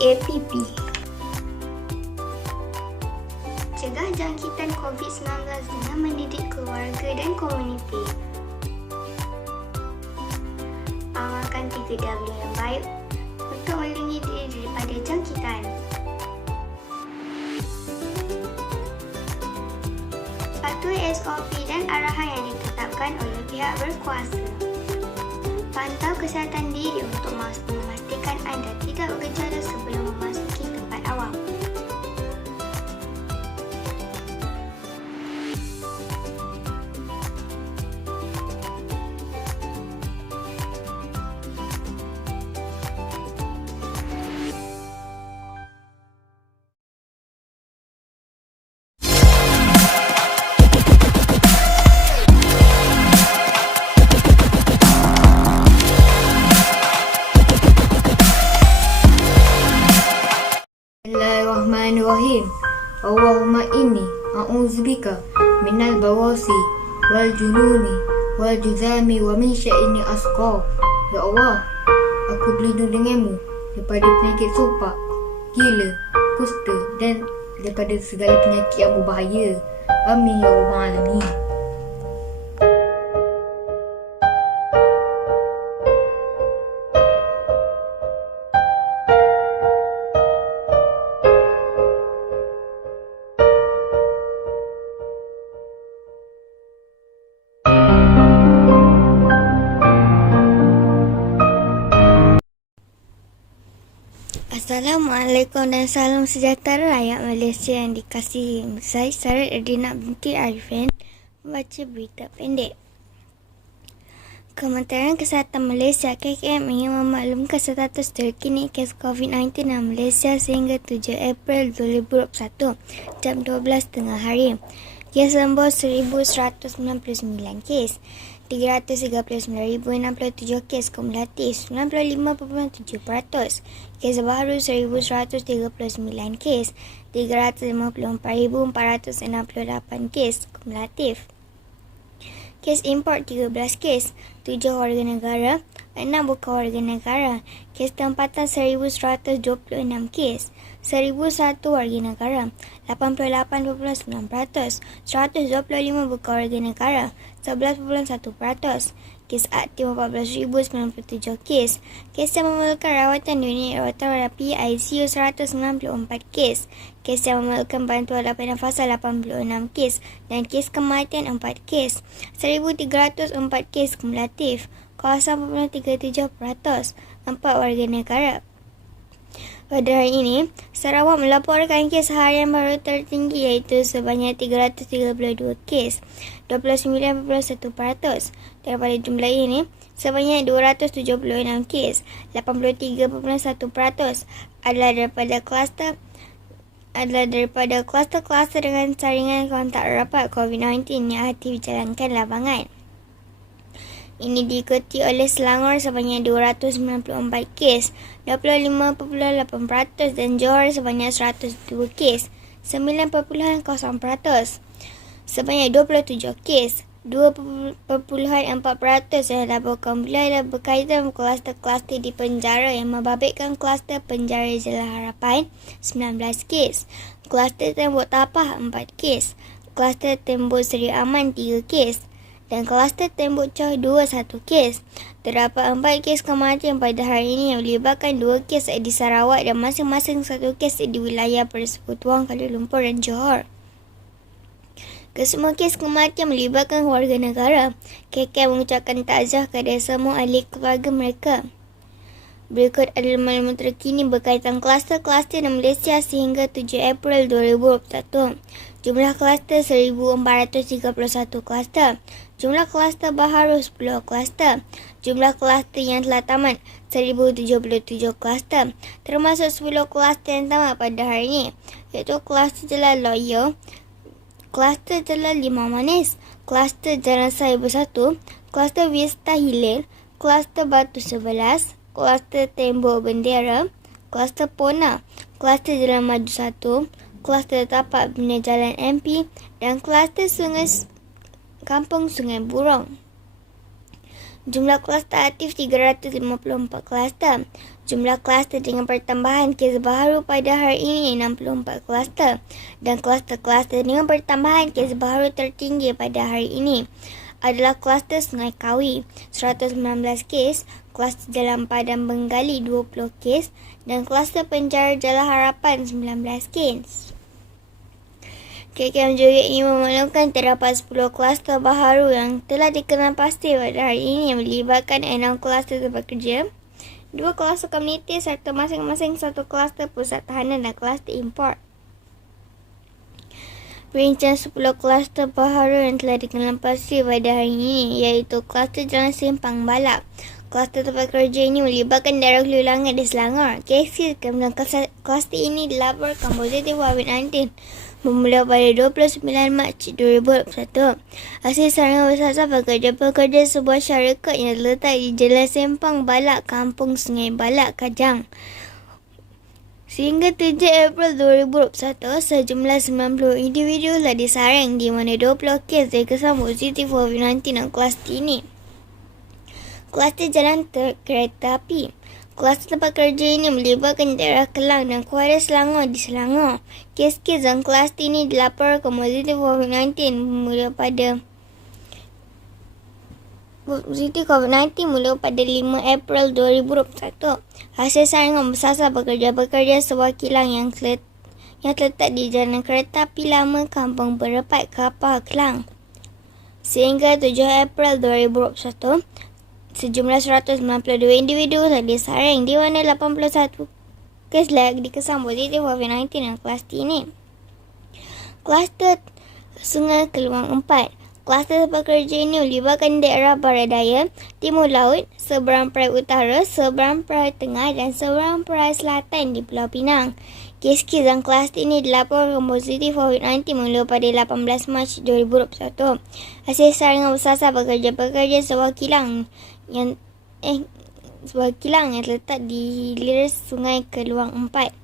PAPP. Cegah jangkitan COVID-19 dengan mendidik keluarga dan komuniti. Amalkan 3W yang baik untuk melindungi diri daripada jangkitan. Patuhi SOP dan arahan yang ditetapkan oleh pihak berkuasa. Pantau kesihatan diri untuk memastikan anda tidak bergejala sebelum memasuki tempat awam. Bismillahirrahmanirrahim. Allahumma inni a'udzubika minal bawasi wal jununi wal juzami wa min syai'ni asqa. Ya Allah, aku berlindung denganmu daripada penyakit sopak, gila, kusta dan daripada segala penyakit yang berbahaya. Amin ya rabbal alamin. Assalamualaikum dan salam sejahtera rakyat Malaysia yang dikasihi. Saya Sarat Erdina binti Arifin membaca berita pendek. Kementerian Kesihatan Malaysia KKM ingin memaklumkan status terkini kes COVID-19 di Malaysia sehingga 7 April 2021 jam 12 tengah hari. Kes sembuh 1,199 kes. 339,067 kes kumulatif, 95.7%. Kes baru 1,139 kes, 354,468 kes kumulatif. Kes import 13 kes, 7 warga negara, 6 bukan warga negara. Kes tempatan 1,126 kes, 1,001 warga negara, 88.9%, 125 bukan warga negara, 11.1%. Kes aktif 14,097 kes. Kes yang memerlukan rawatan di unit rawatan rapi ICU 194 kes. Kes yang memerlukan bantuan lapan nafas 86 kes dan kes kematian 4 kes. 1,304 kes kumulatif. 0.37%, 4 warga negara. Pada hari ini, Sarawak melaporkan kes harian baru tertinggi iaitu sebanyak 332 kes, 29.1%. Daripada jumlah ini, sebanyak 276 kes, 83.1% adalah daripada kluster-kluster dengan saringan kontak rapat COVID-19 yang aktif dijalankan lapangan. Ini diikuti oleh Selangor sebanyak 294 kes, 25.8% dan Johor sebanyak 102 kes, 9.0%. Sebanyak 27 kes, 2.4% yang dilaporkan pula adalah berkaitan kluster-kluster di penjara yang membabitkan kluster penjara Jelah Harapan 19 kes, kluster tembok Tapah 4 kes, kluster tembok Seri Aman 3 kes dan kluster tembok Chow 1 kes. Terdapat 4 kes kematian pada hari ini yang melibatkan 2 kes di Sarawak dan masing-masing 1 kes di wilayah Persekutuan Kuala Lumpur dan Johor. Kesemua kes kematian melibatkan warga negara. KK mengucapkan takziah kepada semua ahli keluarga mereka. Berikut adalah maklumat terkini berkaitan kluster-kluster di Malaysia sehingga 7 April 2021. Jumlah kluster 1,431 kluster. Jumlah kluster baharu 10 kluster. Jumlah kluster yang telah tamat 1,077 kluster. Termasuk 10 kluster yang tamat pada hari ini, iaitu kluster Jalan Loyo, kluster Jalan Limau Manis, kluster Jalan Cyber 1, kluster Vista Hilir, kluster Batu 11, kluster Tembok Bendera, kluster Pona, kluster Jalan Maju 1, kluster Tapak Bina Jalan MP dan kluster Kampung Sungai Burong. Jumlah kluster aktif 354 kluster. Jumlah kluster dengan pertambahan kes baharu pada hari ini 64 kluster dan kluster-kluster dengan pertambahan kes baharu tertinggi pada hari ini adalah kluster Sungai Kawi 119 kes, kluster Jalan Padang Bengali 20 kes dan kluster Penjara Jalan Harapan 19 kes. KKM juga ingin memaklumkan terdapat 10 kluster baharu yang telah dikenal pasti pada hari ini yang melibatkan 6 kluster tempat kerja, 2 kluster komuniti serta masing-masing 1 kluster pusat tahanan dan kluster import. Perincian 10 kluster baharu yang telah dikenal pasti pada hari ini iaitu kluster Jalan Simpang Balak. Kluster tempat kerja ini melibatkan daerah Hulu Langat di Selangor. Kes kemudian kluster ini dilaporkan positif COVID-19 bermula pada 29 Mac 2021. Hasil saringan bersasar pekerja-pekerja sebuah syarikat yang terletak di Jalan Simpang Balak, Kampung Sungai Balak, Kajang. Sehingga 7 April 2021, sejumlah 90 individu telah disaring di mana 20 kes dikesan positif COVID-19 dalam kluster ini. Kluster jalan kereta api. Kluster tempat kerja ini melibatkan daerah Kelang dan Kuala Selangor di Selangor. Kes-kes dalam kluster ini dilaporkan positif COVID-19 mula pada 5 April 2021. Hasil saringan bersasar pekerja-pekerja sebuah kilang yang terletak di jalan kereta api lama Kampung Berepat, Kapar, Kelang. Sehingga 7 April 2021, sejumlah 192 individu telah disaring di mana 81 kes dikesan positif COVID-19 dalam kluster ini. Kluster Sungai Keluang 4. Kluster tempat kerja ini melibatkan daerah Barat Daya, Timur Laut, seberang perai utara, seberang perai tengah dan seberang perai selatan di Pulau Pinang. Kes-kes dalam kluster ini dilaporkan positif COVID-19 mula pada 18 Mac 2021. Hasil saringan bersasar pekerja-pekerja sebuah kilang yang terletak di hilir Sungai Keluang 4,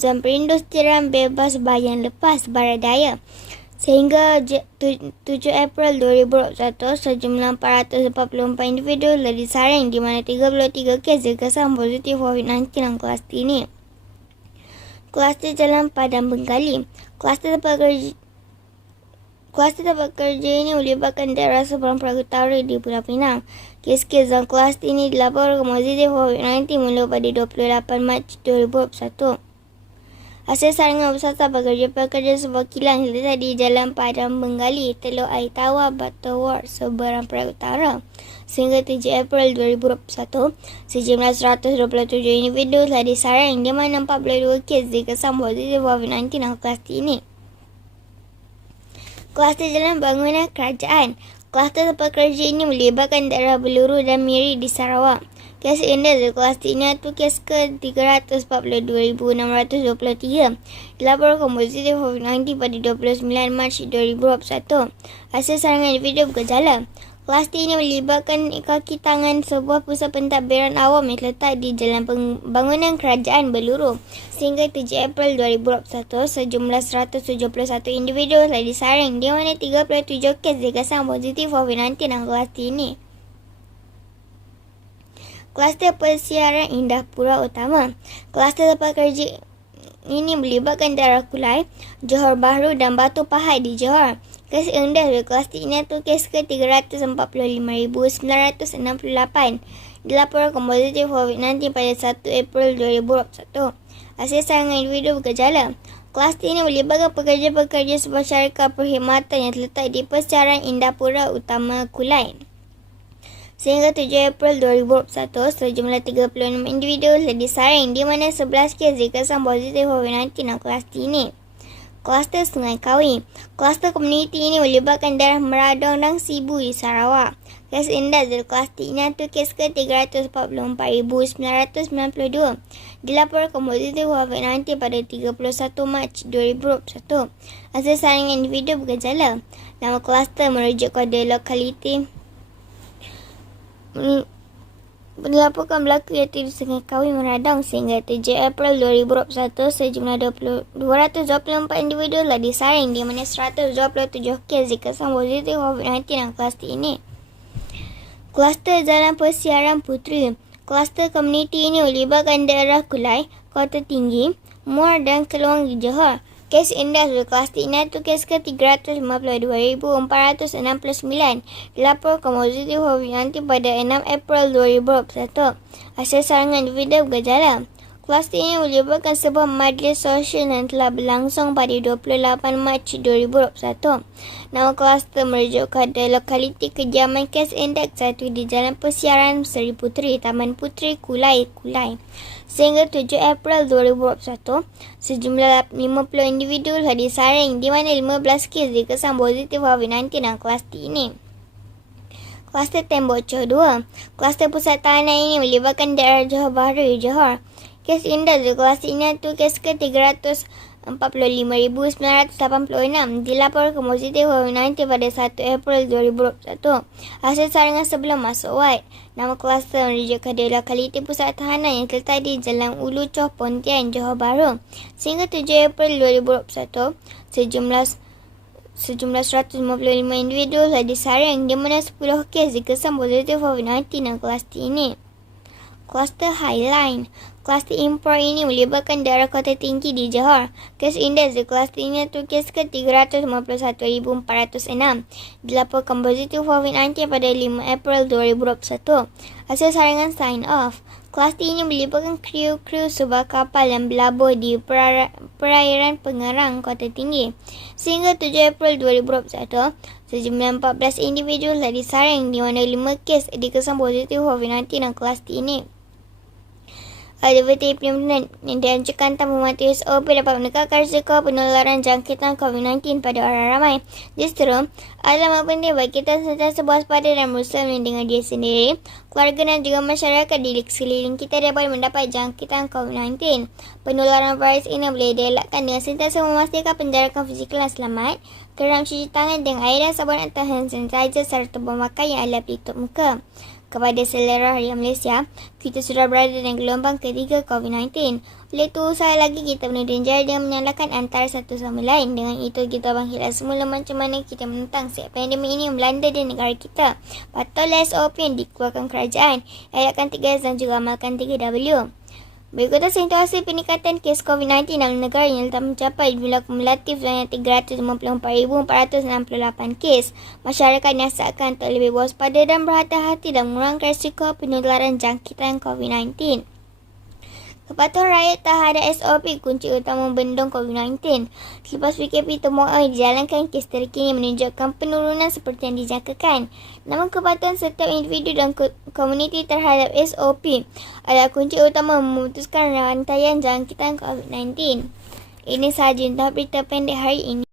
zon perindustrian bebas bayan lepas Barat Daya. Sehingga 7 April 2021, sejumlah 444 individu telah disaring di mana 33 kes dikesan positif COVID-19 dalam kluster ini. Kluster Jalan Padang Bengali. Kluster tempat kerja ini melibatkan daerah seberang perai utara di Pulau Pinang. Kes-kes dalam kluster ini dilaporkan positif COVID-19 mula pada 28 Mac 2021. Hasil saringan bersasar pekerja-pekerja sebuah kilang yang terletak di Jalan Padang Bengali, Teluk Air Tawar, Batu Ward, seberang perai utara. Sehingga 7 April 2021, sejumlah 127 individu telah disaring di mana 42 kes dikesan positif COVID-19 dalam kluster ini. Kluster Jalan Bangunan Kerajaan. Kluster tempat kerja ini melibatkan daerah Beluru dan Miri di Sarawak. Kes indah di kluster ini adalah kes ke-342,623. Dilaporkan positif COVID-19 pada 29 Mac 2021. Hasil saringan individu bergejala. Kluster ini melibatkan kaki tangan sebuah pusat pentadbiran awam yang terletak di Jalan Pembangunan Kerajaan Beluru. Sehingga 7 April 2021, sejumlah 171 individu telah disaring di mana 37 kes dikesan positif COVID-19 dalam kluster ini. Kluster Persiaran Indah Pura Utama. Kluster tempat kerja ini melibatkan daerah Kulai, Johor Bahru dan Batu Pahat di Johor. Kes rendah di kluster ini adalah kes ke-345,968. Dilaporkan positif COVID-19 pada 1 April 2021. Hasil saringan individu bergejala. Kluster ini melibatkan pekerja-pekerja sebuah syarikat perkhidmatan yang terletak di Persiaran Indah Pura Utama Kulai. Sehingga 7 April 2021, sejumlah 36 individu telah disaring di mana 11 kes dikesan positif COVID-19 dalam kluster ini. Kluster Sungai Kawi. Kluster komuniti ini melibatkan daerah Meradong dan Sibu di Sarawak. Kes indah dari kluster ini adalah kes ke-344,992. Dilaporkan positif COVID-19 pada 31 Mac 2021. Hasil saringan individu bergejala. Nama kluster merujuk kode lokaliti dilaporkan berlaku iaitu di Sungai Kawi, Meradong. Sehingga 7 April 2021, sejumlah 224 individu telah disaring di mana 127 kes dikesan positif COVID-19 dalam kluster ini. Kluster Jalan Persiaran Puteri. Kluster komuniti ini melibatkan daerah Kulai, Kota Tinggi, Muar dan Keluang di Johor. Kes indah dari kluster ini itu kes ke-352,469 dilaporkan positif COVID-19 pada 6 April 2021. Hasil saringan individu bergejala. Kluster ini melibatkan sebuah majlis sosial yang telah berlangsung pada 28 Mac 2021. Nama kluster merujuk kepada lokaliti kediaman kes indeks 1 di Jalan Persiaran Seri Puteri, Taman Puteri, Kulai. Sehingga 7 April 2021, sejumlah 50 individu telah disaring di mana 15 kes dikesan positif COVID-19 dalam kluster ini. Kluster Tembocho 2. Kluster pusat tahanan ini melibatkan daerah Johor Bahru, Johor. Kes indah di kluster ini itu kes ke-345,986 dilaporkan positif COVID-19 pada 1 April 2021. Hasil saringan sebelum masuk wad. Nama kluster merujuk kepada lokaliti pusat tahanan yang terletak di Jalan Ulu Choh Pontian, Johor Bahru. Sehingga 7 April 2021, sejumlah 155 individu telah disaring di mana 10 kes dikesan positif COVID-19 dalam kluster ini. Kluster Highline. Kluster impor ini melibatkan daerah Kota Tinggi di Johor. Kes indeks di kluster ini itu kes ke-351,406 dilaporkan positif COVID-19 pada 5 April 2021. Hasil saringan sign off. Kluster ini melibatkan kru sebuah kapal yang berlabuh di perairan Pengerang, Kota Tinggi. Sehingga 7 April 2021, sejumlah 14 individu telah disaring di mana 5 kes dikesan positif COVID-19 dalam kluster ini. Aktiviti penyembuhan yang dianjurkan tanpa mematuhi SOP dapat meningkatkan risiko penularan jangkitan COVID-19 pada orang ramai. Justru, adalah penting bagi kita sentiasa waspada dan berusaha melindungi diri sendiri, keluarga dan juga masyarakat di sekeliling kita dapat mendapat jangkitan COVID-19. Penularan virus ini boleh dielakkan dengan sentiasa memastikan penjarakan fizikal yang selamat, kerap cuci tangan dengan air dan sabun atau hand sanitizer serta memakai yang ala pelitup muka. Kepada selera harian Malaysia, kita sudah berada dalam gelombang ketiga COVID-19. Oleh itu, usaha lagi kita menuntun jari dengan menyalahkan antara satu sama lain. Dengan itu, kita bangkitlah semula macam mana kita menentang siap pandemik ini melanda di negara kita. Patuhlah SOP yang dikeluarkan kerajaan. Elakkan 3S dan juga amalkan 3W. Berikutnya situasi peningkatan kes COVID-19 dalam negara yang telah mencapai jumlah kumulatif sebanyak 354,468 kes. Masyarakat diasahkan untuk lebih waspada dan berhati-hati dalam mengurangkan risiko penularan jangkitan COVID-19. Kepatuhan rakyat terhadap SOP kunci utama membendung COVID-19. Selepas PKP Temuai dijalankan, kes terkini menunjukkan penurunan seperti yang dijangkakan. Namun kepatuhan setiap individu dan komuniti terhadap SOP adalah kunci utama memutuskan rantaian jangkitan COVID-19. Ini sahaja untuk berita pendek hari ini.